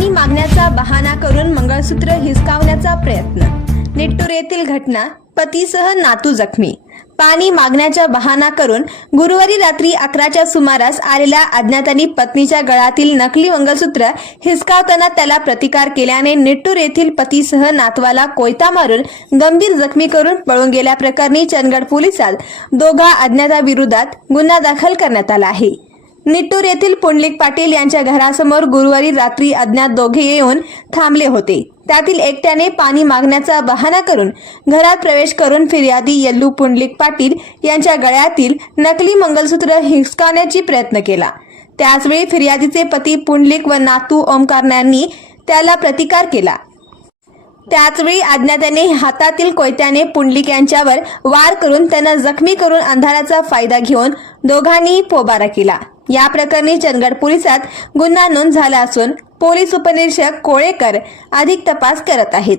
पाणी मागण्याचा बहाणा करून मंगळसूत्र हिसकावण्याचा प्रयत्न. निट्टूर येथील घटना पतीसह नातू जखमी. पाणी मागण्याचा बहाणा करून गुरुवारी रात्री अकराच्या सुमारास आलेल्या अज्ञातांनी पत्नीच्या गळातील नकली मंगळसूत्र हिसकावताना त्याला प्रतिकार केल्याने निट्टूर येथील पतीसह नातवाला कोयता मारून गंभीर जखमी करून पळून गेल्याप्रकरणी चंदगड पोलिसात दोघा अज्ञाताविरोधात गुन्हा दाखल करण्यात आला आहे. निट्टूर येथील पुंडलिक पाटील यांच्या घरासमोर गुरुवारी रात्री अज्ञात दोघे येऊन थांबले होते. त्यातील एकट्याने पाणी मागण्याचा बहाणा करून घरात प्रवेश करून फिर्यादी यल्लू पुंडलिक पाटील यांच्या गळ्यातील नकली मंगलसूत्र हिसकावण्याची प्रयत्न केला. त्याचवेळी फिर्यादीचे पती पुंडलिक व नातू ओमकार यांनी त्याला प्रतिकार केला. त्याचवेळी अज्ञाताने हातातील कोयत्याने पुंडलिक यांच्यावर वार करून त्यांना जखमी करून अंधाराचा फायदा घेऊन दोघांनी पोबारा केला. या प्रकरणी चंदगड पोलिसात गुन्हा नोंद झाला असून पोलीस उपनिरीक्षक कोळेकर अधिक तपास करत आहेत.